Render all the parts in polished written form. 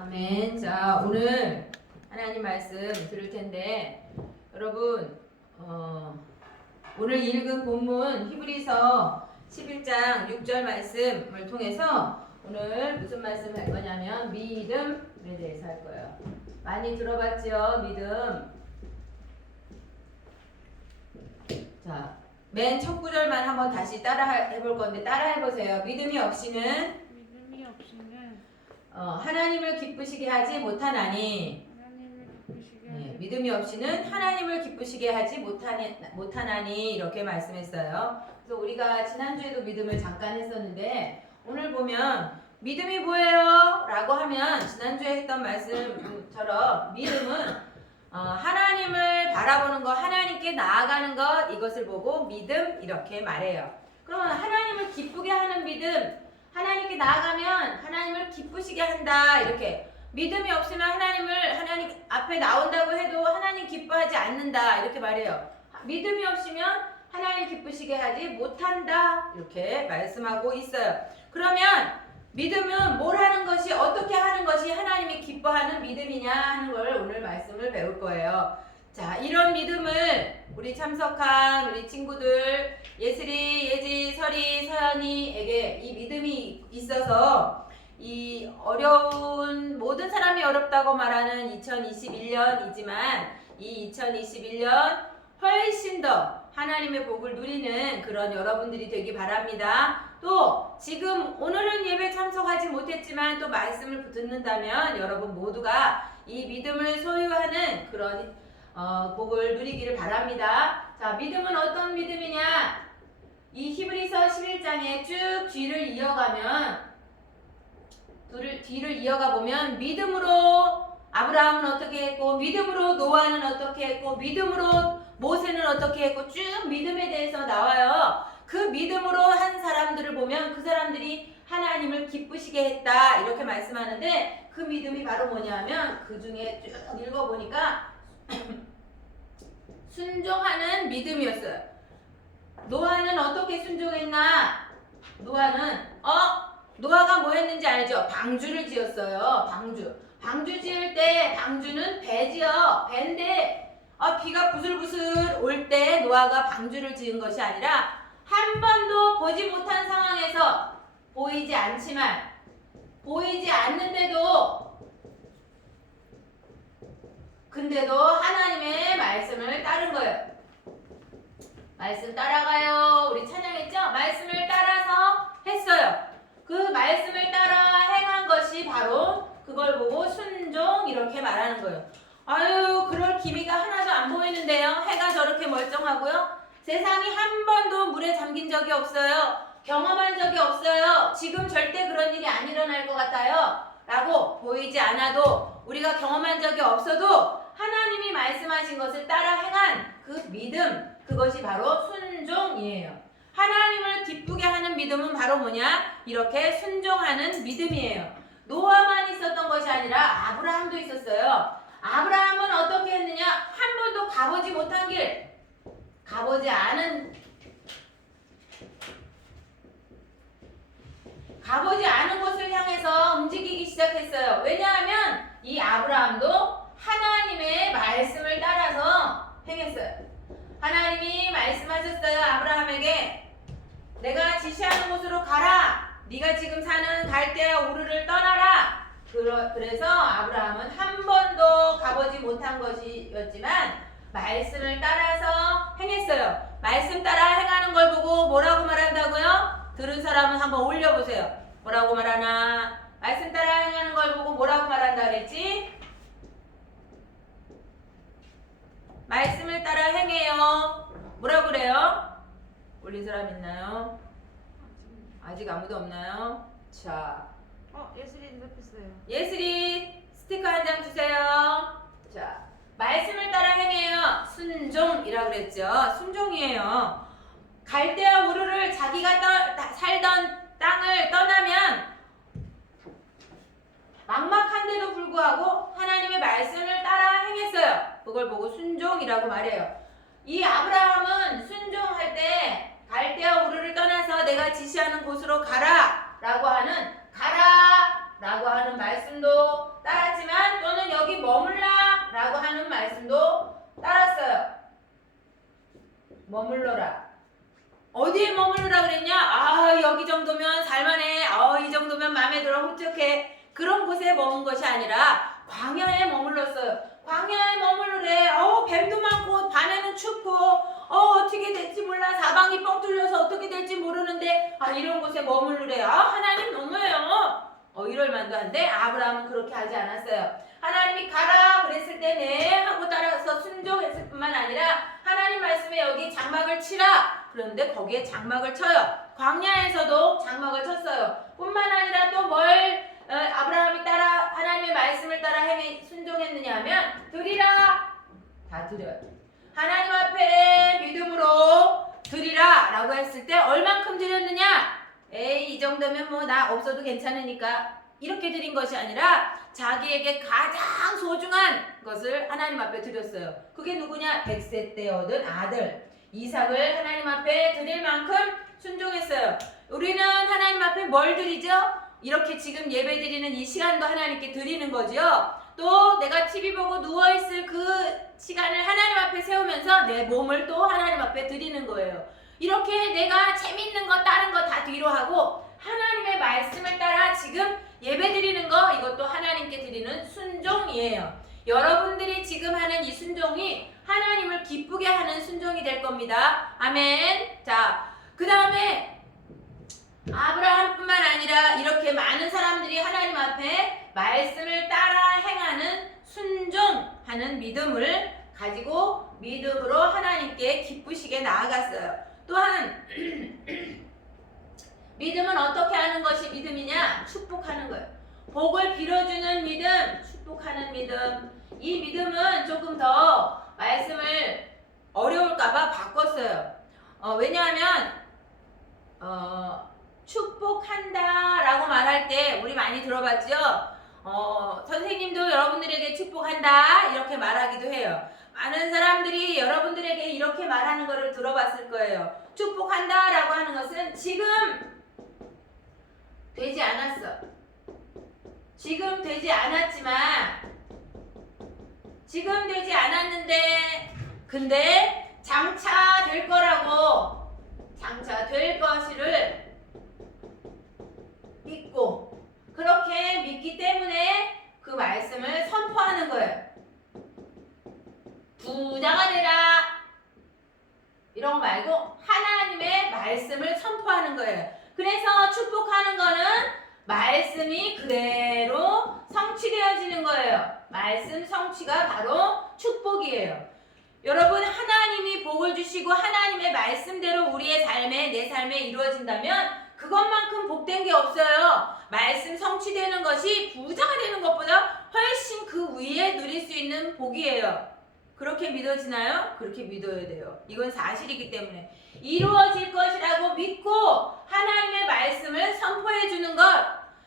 아멘. 자, 오늘 하나님 말씀 들을 텐데, 여러분, 오늘 읽은 본문 히브리서 11장 6절 말씀을 통해서 오늘 무슨 말씀 할 거냐면 믿음에 대해서 할 거예요. 많이 들어봤죠? 믿음. 자, 맨 첫 구절만 한번 다시 따라 해볼 건데 따라 해보세요. 믿음이 없이는 하나님을 기쁘시게 하지 못하나니. 믿음이 없이는 하나님을 기쁘시게 하지 못하나니 이렇게 말씀했어요. 그래서 우리가 지난주에도 믿음을 잠깐 했었는데 오늘 보면 믿음이 뭐예요? 라고 하면 지난주에 했던 말씀처럼 믿음은 하나님을 바라보는 것, 하나님께 나아가는 것, 이것을 보고 믿음 이렇게 말해요. 그러면 하나님을 기쁘게 하는 믿음, 하나님께 나아가면 하나님을 기쁘시게 한다. 이렇게 믿음이 없으면 하나님 앞에 나온다고 해도 하나님 기뻐하지 않는다. 이렇게 말해요. 믿음이 없으면 하나님 기쁘시게 하지 못한다. 이렇게 말씀하고 있어요. 그러면 믿음은 뭘 하는 것이, 어떻게 하는 것이 하나님이 기뻐하는 믿음이냐 하는 걸 오늘 말씀을 배울 거예요. 자, 이런 믿음을 우리 참석한 우리 친구들 예슬이, 예지, 설이, 서연이에게 이 믿음이 있어서 이 어려운, 모든 사람이 어렵다고 말하는 2021년이지만 이 2021년 훨씬 더 하나님의 복을 누리는 그런 여러분들이 되기 바랍니다. 또 지금 오늘은 예배 참석하지 못했지만 또 말씀을 듣는다면 여러분 모두가 이 믿음을 소유하는 그런 복을 누리기를 바랍니다. 자, 믿음은 어떤 믿음이냐? 이 히브리서 11장에 쭉 뒤를 이어가 보면 믿음으로 아브라함은 어떻게 했고, 믿음으로 노아는 어떻게 했고, 믿음으로 모세는 어떻게 했고, 쭉 믿음에 대해서 나와요. 그 믿음으로 한 사람들을 보면 그 사람들이 하나님을 기쁘시게 했다 이렇게 말씀하는데, 그 믿음이 바로 뭐냐면 그 중에 쭉 읽어보니까 순종하는 믿음이었어요. 노아는 어떻게 순종했나? 노아가 뭐 했는지 알죠? 방주를 지었어요. 방주 지을 때 방주는 배지요. 배인데 비가 부슬부슬 올 때 노아가 방주를 지은 것이 아니라 한 번도 보지 못한 상황에서 보이지 않지만 보이지 않는데도 근데도 하나님의 말씀을 따른 거예요. 말씀 따라가요. 우리 찬양했죠? 말씀을 따라서 했어요. 그 말씀을 따라 행한 것이 바로 그걸 보고 순종 이렇게 말하는 거예요. 아유, 그럴 기미가 하나도 안 보이는데요. 해가 저렇게 멀쩡하고요. 세상이 한 번도 물에 잠긴 적이 없어요. 경험한 적이 없어요. 지금 절대 그런 일이 안 일어날 것 같아요. 라고 보이지 않아도 우리가 경험한 적이 없어도 하나님이 말씀하신 것을 따라 행한 그 믿음, 그것이 바로 순종이에요. 하나님을 기쁘게 하는 믿음은 바로 뭐냐? 이렇게 순종하는 믿음이에요. 노아만 있었던 것이 아니라 아브라함도 있었어요. 아브라함은 어떻게 했느냐? 한 번도 가보지 못한 길, 가보지 않은 곳을 향해서 움직이기 시작했어요. 왜냐하면 이 아브라함도 하나님의 말씀을 따라서 행했어요. 하나님이 말씀하셨어요. 아브라함에게 내가 지시하는 곳으로 가라. 네가 지금 사는 갈대아 우르를 떠나라. 그래서 아브라함은 한 번도 가보지 못한 것이었지만 말씀을 따라서 행했어요. 말씀 따라 행하는 걸 보고 뭐라고 말한다고요? 들은 사람은 한번 올려보세요. 뭐라고 말하나? 말씀 따라 행하는 걸 보고 뭐라고 말한다 그랬지? 말씀을 따라 행해요. 뭐라고 그래요? 올린 사람 있나요? 아직 아무도 없나요? 자, 예슬이 대답했어요. 예슬이 스티커 한 장 주세요. 자, 말씀을 따라 행해요. 순종이라고 그랬죠. 순종이에요. 갈대아 우르를 자기가 살던 땅을 떠나면 막막한데도 불구하고 하나님의 말씀을 따라 행했어요. 그걸 보고 순종이라고 말해요. 이 아브라함은 순종할 때 갈대아 우르를 떠나서 내가 지시하는 곳으로 가라 라고 하는 가라 라고 하는 말씀도 따랐지만 또는 여기 머물라 라고 하는 말씀도 따랐어요. 머물러라. 어디에 머물러라 그랬냐? 아, 여기 정도면 살만해. 이 정도면 마음에 들어. 흡족해. 그런 곳에 머문 것이 아니라 광야에 머물렀어요. 광야에 머물르래. 뱀도 많고 밤에는 춥고 어떻게 될지 몰라. 사방이 뻥 뚫려서 어떻게 될지 모르는데 이런 곳에 머물르래. 하나님 너무해요. 이럴 만도 한데 아브라함은 그렇게 하지 않았어요. 하나님이 가라 그랬을 때 네 하고 따라서 순종했을 뿐만 아니라 하나님 말씀에 여기 장막을 치라. 그런데 거기에 장막을 쳐요. 광야에서도 장막을 쳤어요. 뿐만 아니라 또 뭘 아브라함이 따라 하나님의 말씀을 따라 순종했느냐 하면 드리라. 다 드려요. 하나님 앞에 믿음으로 드리라 라고 했을 때 얼만큼 드렸느냐? 에이, 이 정도면 뭐 나 없어도 괜찮으니까 이렇게 드린 것이 아니라 자기에게 가장 소중한 것을 하나님 앞에 드렸어요. 그게 누구냐? 100세 때 얻은 아들 이삭을 하나님 앞에 드릴 만큼 순종했어요. 우리는 하나님 앞에 뭘 드리죠? 이렇게 지금 예배 드리는 이 시간도 하나님께 드리는 거죠. 또 내가 TV 보고 누워있을 그 시간을 하나님 앞에 세우면서 내 몸을 또 하나님 앞에 드리는 거예요. 이렇게 내가 재밌는 거 다른 거 다 뒤로 하고 하나님의 말씀을 따라 지금 예배 드리는 거, 이것도 하나님께 드리는 순종이에요. 여러분들이 지금 하는 이 순종이 하나님을 기쁘게 하는 순종이 될 겁니다. 아멘. 자, 그 다음에 아브라함뿐만 아니라 이렇게 많은 사람들이 하나님 앞에 말씀을 따라 행하는 순종하는 믿음을 가지고 믿음으로 하나님께 기쁘시게 나아갔어요. 또한 믿음은 어떻게 하는 것이 믿음이냐? 축복하는 거예요. 복을 빌어주는 믿음, 축복하는 믿음. 이 믿음은 조금 더 말씀을 어려울까봐 바꿨어요. 왜냐하면 축복한다 라고 말할 때 우리 많이 들어봤죠? 선생님도 여러분들에게 축복한다 이렇게 말하기도 해요. 많은 사람들이 여러분들에게 이렇게 말하는 것을 들어봤을 거예요. 축복한다 라고 하는 것은 지금 되지 않았어. 지금 되지 않았지만 지금 되지 않았는데 근데 장차 될 거라고 장차 될 것을 믿고 그렇게 믿기 때문에 그 말씀을 선포하는 거예요. 부자가 되라 이런 거 말고 하나님의 말씀을 선포하는 거예요. 그래서 축복하는 거는 말씀이 그대로 성취되어지는 거예요. 말씀 성취가 바로 축복이에요. 여러분, 하나님이 복을 주시고 하나님의 말씀대로 우리의 삶에 내 삶에 이루어진다면 그것만큼 복된 게 없어요. 말씀 성취되는 것이 부자가 되는 것보다 훨씬 그 위에 누릴 수 있는 복이에요. 그렇게 믿어지나요? 그렇게 믿어야 돼요. 이건 사실이기 때문에 이루어질 것이라고 믿고 하나님의 말씀을 선포해 주는 것.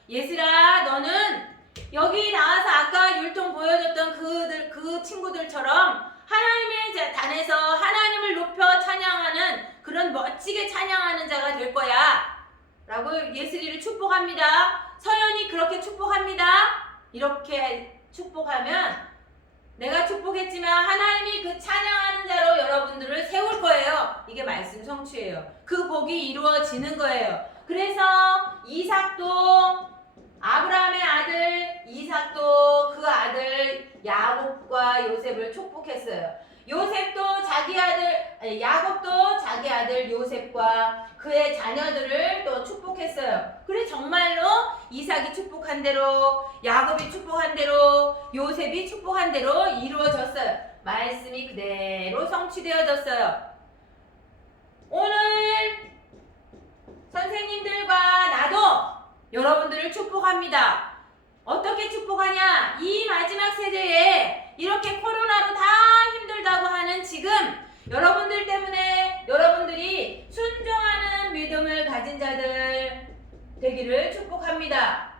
예슬아, 너는 여기 나와서 아까 율동 보여줬던 그 친구들처럼 하나님의 단에서 하나님을 높여 찬양하는 그런 멋지게 찬양하는 자가 될 거야 라고 예슬이를 축복합니다. 서연이 그렇게 축복합니다. 이렇게 축복하면 내가 축복했지만 하나님이 그 찬양하는 자로 여러분들을 세울 거예요. 이게 말씀 성취예요. 그 복이 이루어지는 거예요. 그래서 이삭도 아브라함의 아들 이삭도 그 아들 야곱과 요셉을 축복했어요. 요셉도 자기 아들 야곱도 자기 아들 요셉과 그의 자녀들을 또 축복했어요. 그래 정말로 이삭이 축복한 대로 야곱이 축복한 대로 요셉이 축복한 대로 이루어졌어요. 말씀이 그대로 성취되어졌어요. 오늘 선생님들과 나도 여러분들을 축복합니다. 어떻게 축복하냐? 이 마지막 세대에 이렇게 코로나로 다 힘들다고 하는 지금 여러분들 때문에 여러분들이 순종하는 믿음을 가진 자들 되기를 축복합니다.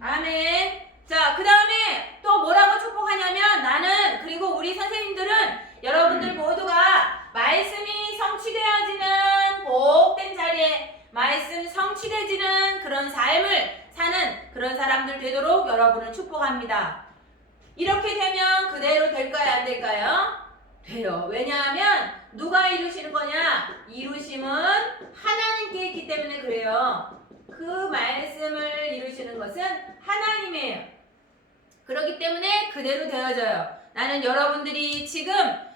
아멘. 자, 그 다음에 또 뭐라고 축복하냐면 나는 그리고 우리 선생님들은 여러분들 모두가 말씀이 성취되어지는 복된 자리에 말씀 성취되지는 그런 삶을 사는 그런 사람들 여러분을 축복합니다. 이렇게 되면 그대로 될까요? 안 될까요? 돼요. 왜냐하면 누가 이루시는 거냐? 이루심은 하나님께 있기 때문에 그래요. 그 말씀을 이루시는 것은 하나님이에요. 그렇기 때문에 그대로 되어져요. 나는 여러분들이 지금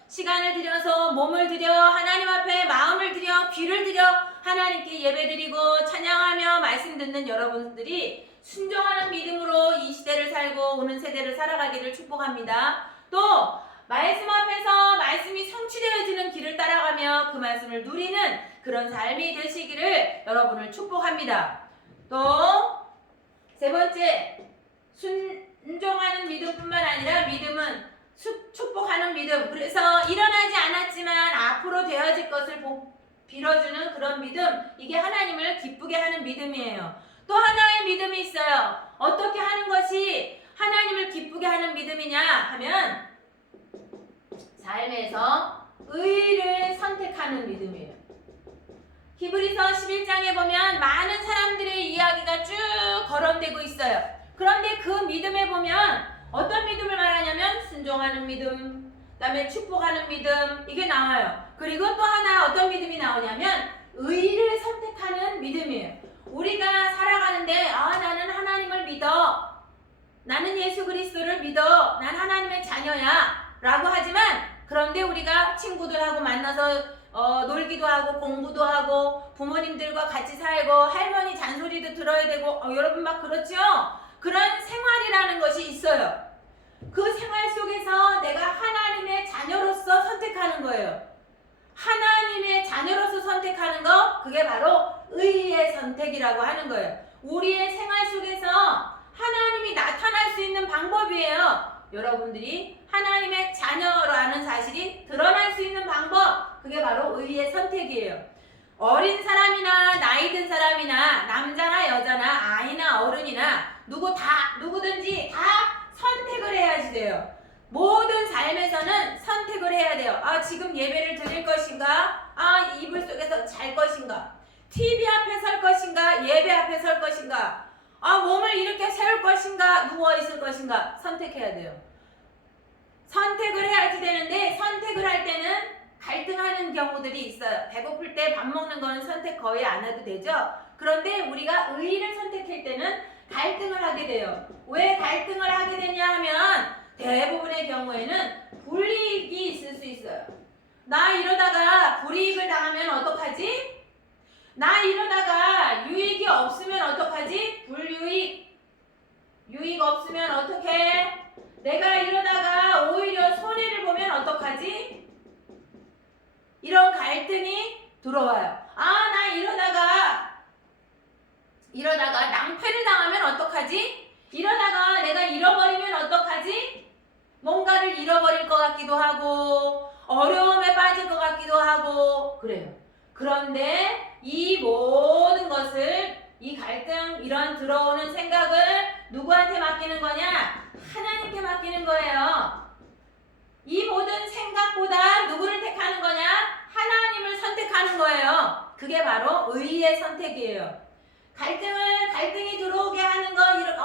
시간을 들여서 몸을 들여 하나님 앞에 마음을 들여 귀를 들여 하나님께 예배드리고 찬양하며 말씀 듣는 여러분들이 순종하는 믿음으로 이 시대를 살고 오는 세대를 살아가기를 축복합니다. 또 말씀 앞에서 말씀이 성취되어지는 길을 따라가며 그 말씀을 누리는 그런 삶이 되시기를 여러분을 축복합니다. 또 세 번째, 순종하는 믿음뿐만 아니라 믿음은 축복하는 믿음. 그래서 일어나지 않았지만 앞으로 되어질 것을 빌어주는 그런 믿음. 이게 하나님을 기쁘게 하는 믿음이에요. 또 하나의 믿음이 있어요. 어떻게 하는 것이 하나님을 기쁘게 하는 믿음이냐 하면 삶에서 의를 선택하는 믿음이에요. 히브리서 11장에 보면 많은 사람들의 이야기가 쭉 거론되고 있어요. 그런데 그 믿음에 보면 어떤 믿음을 말하냐면 순종하는 믿음, 그다음에 축복하는 믿음 이게 나와요. 그리고 또 하나 어떤 믿음이 나오냐면 의를 선택하는 믿음이에요. 우리가 살아가는데 나는 하나님을 믿어, 나는 예수 그리스도를 믿어, 난 하나님의 자녀야 라고 하지만 그런데 우리가 친구들하고 만나서 놀기도 하고 공부도 하고 부모님들과 같이 살고 할머니 잔소리도 들어야 되고 여러분 막 그렇죠? 그런 생활이라는 것이 있어요. 그 생활 속에서 내가 하나님의 자녀로서 선택하는 거예요. 하나님의 자녀로서 선택하는 거, 그게 바로 의의 선택이라고 하는 거예요. 우리의 생활 속에서 하나님이 나타날 수 있는 방법이에요. 여러분들이 하나님의 자녀라는 사실이 드러날 수 있는 방법, 그게 바로 의의 선택이에요. 어린 사람이나 나이 든 사람이나 남자나 여자나 아이나 어른이나 누구든지 다 선택을 해야지 돼요. 모든 삶에서는 선택을 해야 돼요. 지금 예배를 드릴 것인가? 이불 속에서 잘 것인가? TV 앞에 설 것인가? 예배 앞에 설 것인가? 몸을 이렇게 세울 것인가? 누워 있을 것인가? 선택해야 돼요. 선택을 해야지 되는데 선택을 할 때는 갈등하는 경우들이 있어요. 배고플 때 밥 먹는 거는 선택 거의 안 해도 되죠. 그런데 우리가 의를 선택할 때는 갈등을 하게 돼요. 왜 갈등을 하게 되냐 하면 대부분의 경우에는 불이익이 있을 수 있어요. 나 이러다가 불이익을 당하면 어떡하지? 나 이러다가 유익이 없으면 어떡하지? 불유익. 유익 없으면 어떡해? 내가 이러다가 오히려 손해를 보면 어떡하지? 이런 갈등이 들어와요. 나 이러다가 낭패를 당하면 어떡하지? 이러다가 내가 잃어버리면 어떡하지? 뭔가를 잃어버릴 것 같기도 하고 어려움에 빠질 것 같기도 하고 그래요. 그런데 이 모든 것을, 이 갈등, 이런 들어오는 생각을 누구한테 맡기는 거냐? 하나님께 맡기는 거예요. 이 모든 생각보다 누구를 택하는 거냐? 하나님을 선택하는 거예요. 그게 바로 의의 선택이에요. 갈등이 들어오게 하는 거,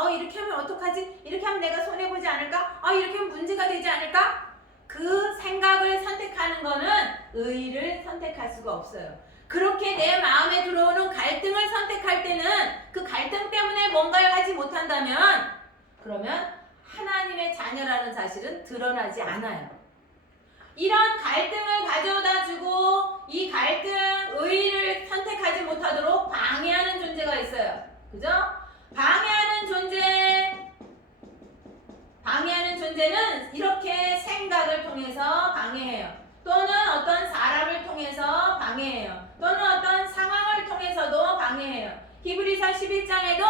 이렇게 하면 어떡하지? 이렇게 하면 내가 손해보지 않을까? 이렇게 하면 문제가 되지 않을까? 그 생각을 선택하는 거는 의를 선택할 수가 없어요. 그렇게 내 마음에 들어오는 갈등을 선택할 때는 그 갈등 때문에 뭔가를 하지 못한다면 그러면 하나님의 자녀라는 사실은 드러나지 않아요. 이런 갈등을 가져다 주고 이 갈등, 의를 선택하지 못하도록 방해하는 존재가 있어요. 그죠? 방해하는 존재는 이렇게 생각을 통해서 방해해요. 또는 어떤 사람을 통해서 방해해요. 또는 어떤 상황을 통해서도 방해해요. 히브리서 11장에도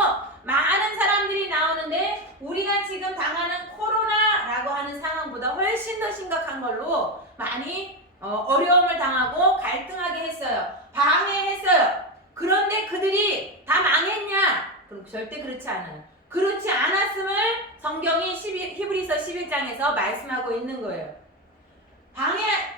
많은 사람들이 나오는데 우리가 지금 당하는 코로나라고 하는 상황보다 훨씬 더 심각한 걸로 많이 어려움을 당하고 갈등하게 했어요. 방해했어요. 그런데 그들이 다 망했냐? 그럼 절대 그렇지 않아요. 그렇지 않았음을 성경이 히브리서 11장에서 말씀하고 있는 거예요.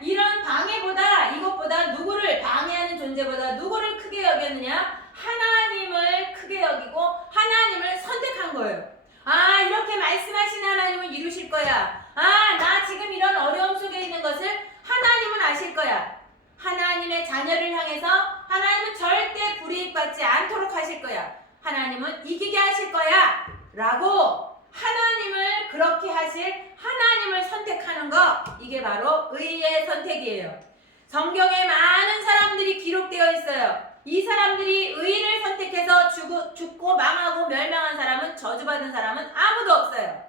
이런 방해보다, 이것보다 누구를 방해하는 존재보다 누구를 크게 여겼느냐? 하나님을 크게 여기고 하나님을 선택한 거예요. 아, 이렇게 말씀하신 하나님은 이루실 거야. 아, 나 지금 이런 어려움 속에 있는 것을 하나님은 아실 거야. 하나님의 자녀를 향해서 하나님은 절대 불이익받지 않도록 하실 거야. 하나님은 이기게 하실 거야. 라고 하나님을 그렇게 하실 하나님을 선택하는 거, 이게 바로 의의 선택이에요. 성경에 많은 사람들이 기록되어 있어요. 이 사람들이 의를 선택해서 죽고 망하고 멸망한 사람은, 저주받은 사람은 아무도 없어요.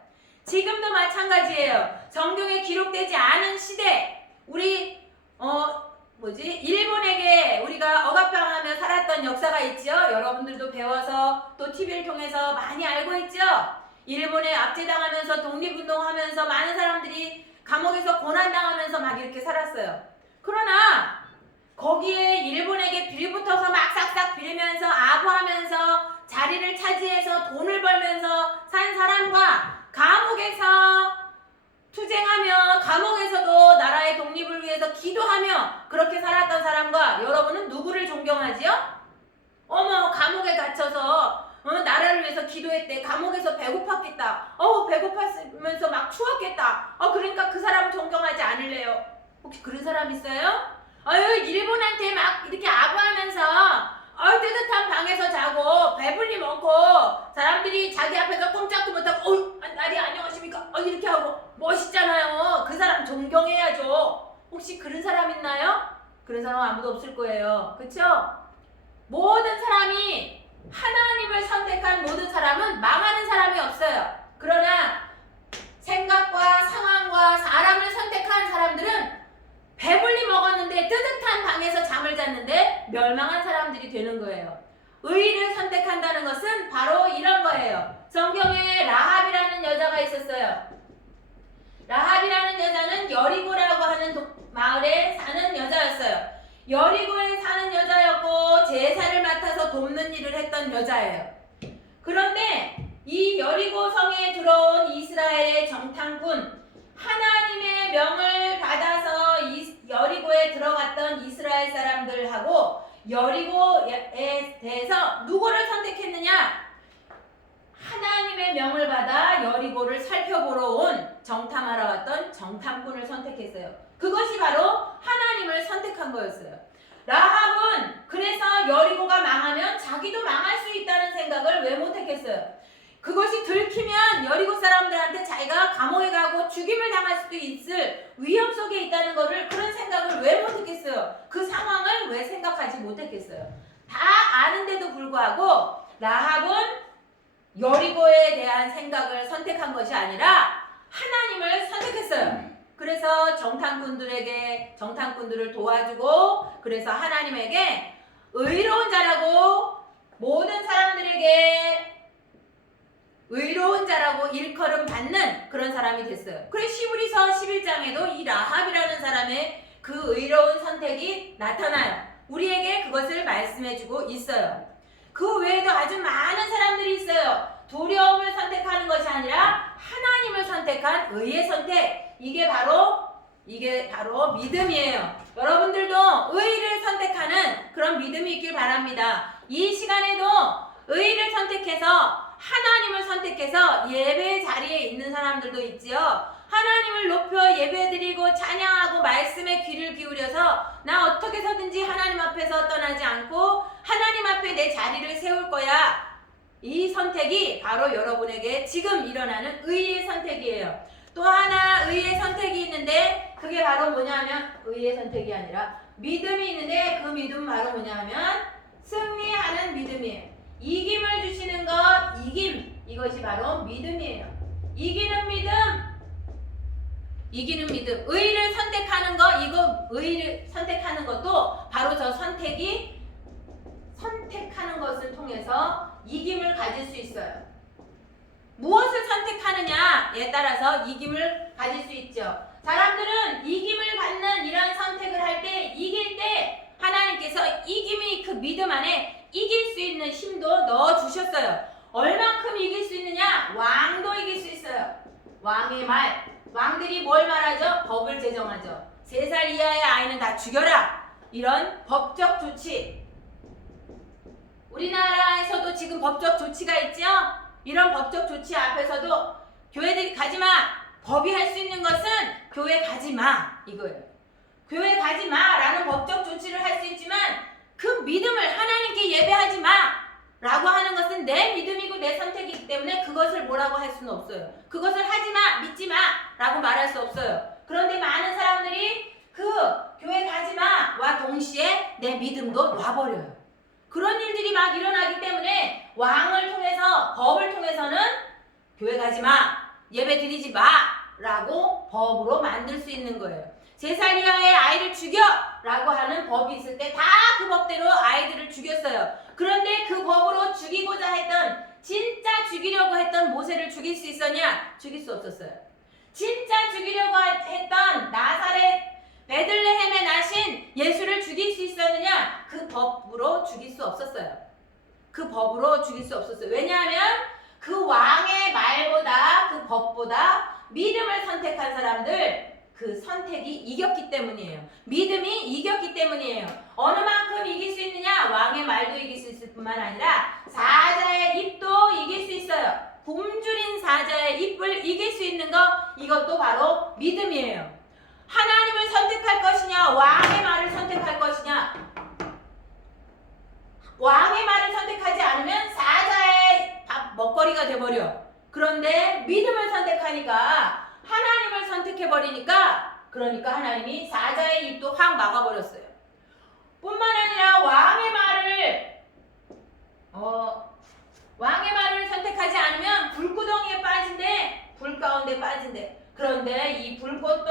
지금도 마찬가지예요. 성경에 기록되지 않은 시대, 우리 일본에게 우리가 억압당하며 살았던 역사가 있죠. 여러분들도 배워서 또 TV를 통해서 많이 알고 있죠. 일본에 압제당하면서 독립운동하면서 많은 사람들이 감옥에서 고난당하면서 막 이렇게 살았어요. 그러나 거기에 일본에게 빌붙어서 막 싹싹 빌면서 아부하면서 자리를 차지해서 돈을 벌면서 산 사람과 감옥에서 투쟁하며 감옥에서도 나라의 독립을 위해서 기도하며 그렇게 살았던 사람과 여러분은 누구를 존경하지요? 어머, 감옥에 갇혀서 나라를 위해서 기도했대. 감옥에서 배고팠겠다. 배고팠으면서 막 추웠겠다. 그러니까 그 사람을 존경하지 않을래요? 혹시 그런 사람 있어요? 일본한테 막 이렇게 아부하면서 뜨뜻한 방에서 자고 배불리 먹고 사람들이 자기 앞에서 꼼짝도 못하고 나리 안녕하십니까? 이렇게 하고 멋있잖아요. 그 사람 존경해야죠. 혹시 그런 사람 있나요? 그런 사람 아무도 없을 거예요. 그쵸? 모든 사람이 하나님을 선택한 모든 사람은 망하는 사람이 없어요. 그러나 생각과 상황과 사람을 선택한 사람들은 배불리 먹었는데 뜨뜻한 방에서 잠을 잤는데 멸망한 사람들이 되는 거예요. 의를 선택한다는 것은 바로 이런 거예요. 성경에 라합이라는 여자가 있었어요. 라합이라는 여자는 여리고라고 하는 마을에 사는 여자였어요. 여리고에 사는 여자였고 제사를 맡아서 돕는 일을 했던 여자예요. 그런데 이 여리고 성에 들어온 이스라엘의 정탐꾼, 하나님의 명을 받아서 여리고에 들어갔던 이스라엘 사람들하고 여리고에 대해서 누구를 선택했느냐? 하나님의 명을 받아 여리고를 살펴보러 온, 정탐하러 왔던 정탐꾼을 선택했어요. 그것이 바로 하나님을 선택한 거였어요. 라합은 그래서 여리고가 망하면 자기도 망할 수 있다는 생각을 왜 못했겠어요? 그것이 들키면 여리고 사람들한테 자기가 감옥에 가고 죽임을 당할 수도 있을 위험 속에 있다는 거를, 그런 생각을 왜 못했겠어요? 그 상황을 왜 생각하지 못했겠어요? 다 아는데도 불구하고 라합은 여리고에 대한 생각을 선택한 것이 아니라 하나님을 선택했어요. 그래서 정탐꾼들을 도와주고, 그래서 하나님에게 의로운 자라고, 모든 사람들에게 의로운 자라고 일컬음 받는 그런 사람이 됐어요. 그래서 시브리서 11장에도 이 라합이라는 사람의 그 의로운 선택이 나타나요. 우리에게 그것을 말씀해주고 있어요. 그 외에도 아주 많은 사람들이 있어요. 두려움을 선택하는 것이 아니라 하나님을 선택한 의의 선택. 이게 바로 믿음이에요. 여러분들도 의를 선택하는 그런 믿음이 있길 바랍니다. 이 시간에도 의를 선택해서, 하나님을 선택해서 예배 자리에 있는 사람들도 있지요. 하나님을 높여 예배드리고 찬양하고 말씀에 귀를 기울여서 나 어떻게 해서든지 하나님 앞에서 떠나지 않고 하나님 앞에 내 자리를 세울 거야. 이 선택이 바로 여러분에게 지금 일어나는 의의 선택이에요. 또 하나 의의 선택이 있는데, 그게 바로 뭐냐면, 의의 선택이 아니라 믿음이 있는데, 그 믿음 바로 뭐냐면 승리하는 믿음이에요. 이김을 주시는 것, 이것이 바로 믿음이에요. 이기는 믿음. 의를 선택하는 거, 의를 선택하는 것도 바로 저 선택하는 것을 통해서 이김을 가질 수 있어요. 무엇을 선택하느냐에 따라서 이김을 가질 수 있죠. 사람들은 이김을 받는 이런 선택을 할 때, 이길 때 하나님께서 이김이, 그 믿음 안에 이길 수 있는 힘도 넣어주셨어요. 얼만큼 이길 수 있느냐? 왕도 이길 수 있어요. 왕의 말. 왕들이 뭘 말하죠? 법을 제정하죠. 3살 이하의 아이는 다 죽여라. 이런 법적 조치. 우리나라에서도 지금 법적 조치가 있죠? 이런 법적 조치 앞에서도 교회들이 가지마. 법이 할 수 있는 것은 교회 가지마 이거예요. 교회 가지마 라는 법적 조치를 할 수 있지만 그 믿음을 하나님께 예배하지 마 라고 하는 것은 내 믿음이고 내 선택이기 때문에 그것을 뭐라고 할 수는 없어요. 그것을 하지마, 믿지마 라고 말할 수 없어요. 그런데 많은 사람들이 그 교회 가지마와 동시에 내 믿음도 놔버려요. 그런 일들이 막 일어나기 때문에 왕을 통해서, 법을 통해서는 교회 가지마, 예배 드리지 마 라고 법으로 만들 수 있는 거예요. 3살 이하의 아이를 죽여 라고 하는 법이 있을 때 다 그 법대로 아이들을 죽였어요. 그런데 그 법으로 죽이고자 했던, 진짜 죽이려고 했던 모세를 죽일 수 있었냐? 죽일 수 없었어요. 진짜 죽이려고 했던 나사렛 베들레헴에 나신 예수를 죽일 수 있었느냐? 그 법으로 죽일 수 없었어요. 그 법으로 죽일 수 없었어요. 왜냐하면 그 왕의 말보다, 그 법보다 믿음을 선택한 사람들, 그 선택이 이겼기 때문이에요. 믿음이 이겼기 때문이에요. 어느 만큼 이길 수 있느냐? 왕의 말도 이길 수 있을 뿐만 아니라 사자의 입도 이길 수 있어요. 굶주린 사자의 입을 이길 수 있는 거, 이것도 바로 믿음이에요. 하나님을 선택할 것이냐, 왕의 말을 선택할 것이냐. 왕의 말을 선택하지 않으면 사자의 밥 먹거리가 돼버려. 그런데 믿음을 선택하니까, 하나님을 선택해버리니까, 그러니까 하나님이 사자의 입도 확 막아버렸어요. 뿐만 아니라 왕의 말을 선택하지 않으면 불구덩이에 빠진대, 불 가운데 빠진대. 그런데 이 불꽃도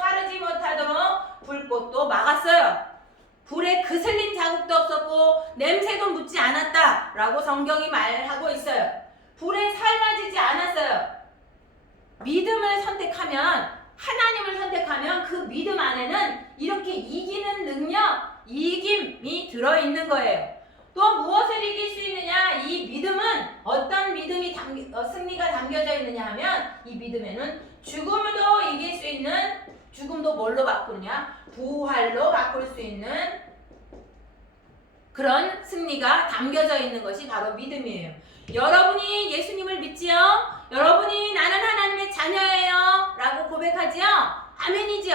사르지 못하도록 불꽃도 막았어요. 불에 그슬린 자국도 없었고 냄새도 묻지 않았다라고 성경이 말하고 있어요. 불에 삶아지지 않았어요. 믿음을 선택하면, 하나님을 선택하면 그 믿음 안에는 이렇게 이기는 능력, 이김이 들어있는 거예요. 또 무엇을 이길 수 있느냐? 이 믿음은 어떤 믿음이 승리가 담겨져 있느냐 하면, 이 믿음에는 죽음도 이길 수 있는, 죽음도 뭘로 바꾸느냐? 부활로 바꿀 수 있는 그런 승리가 담겨져 있는 것이 바로 믿음이에요. 여러분이 예수님을 믿지요? 여러분이 나는 하나님의 자녀예요 라고 고백하지요? 아멘이죠?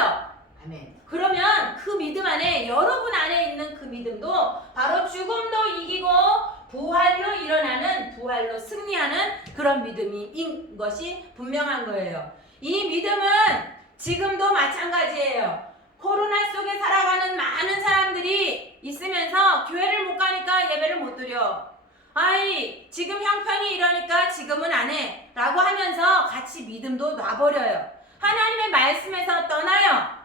아멘. 그러면 그 믿음 안에, 여러분 안에 있는 그 믿음도 바로 죽음도 이기고 부활로 일어나는, 부활로 승리하는 그런 믿음인 것이 분명한 거예요. 이 믿음은 지금도 마찬가지예요. 코로나 속에 살아가는 많은 사람들이 있으면서 교회를 못 가니까 예배를 못 드려. 아이, 지금 형편이 이러니까 지금은 안 해 라고 하면서 같이 믿음도 놔버려요. 하나님의 말씀에서 떠나요.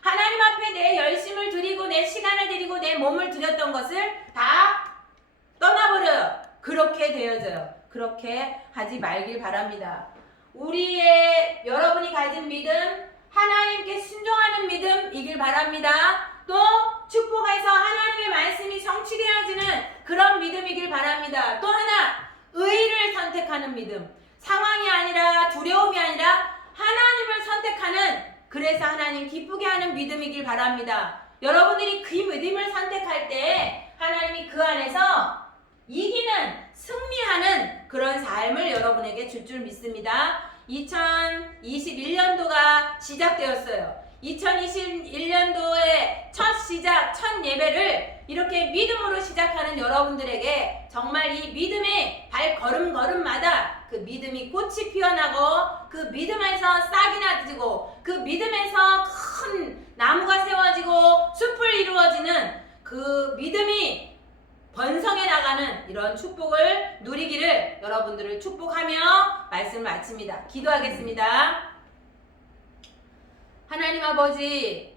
하나님 앞에 내 열심을 드리고 내 시간을 드리고 내 몸을 드렸던 것을 다 떠나버려요. 그렇게 되어져요. 그렇게 하지 말길 바랍니다. 여러분이 가진 믿음, 하나님께 순종하는 믿음이길 바랍니다. 또 축복해서 하나님의 말씀이 성취되어지는 그런 믿음이길 바랍니다. 또 하나, 의를 선택하는 믿음. 상황이 아니라, 두려움이 아니라 하나님을 선택하는, 그래서 하나님 기쁘게 하는 믿음이길 바랍니다. 여러분들이 그 믿음을 선택할 때 하나님이 그 안에서 이기는, 승리하는 그런 삶을 여러분에게 줄 줄 믿습니다. 2021년도가 시작되었어요. 2021년도의 첫 시작, 첫 예배를 이렇게 믿음으로 시작하는 여러분들에게 정말 이 믿음의 발걸음걸음마다 그 믿음이 꽃이 피어나고, 그 믿음에서 싹이 나지고, 그 믿음에서 큰 나무가 세워지고 숲을 이루어지는 그 믿음이 번성해 나가는 이런 축복을 누리기를 여러분들을 축복하며 말씀을 마칩니다. 기도하겠습니다. 하나님 아버지,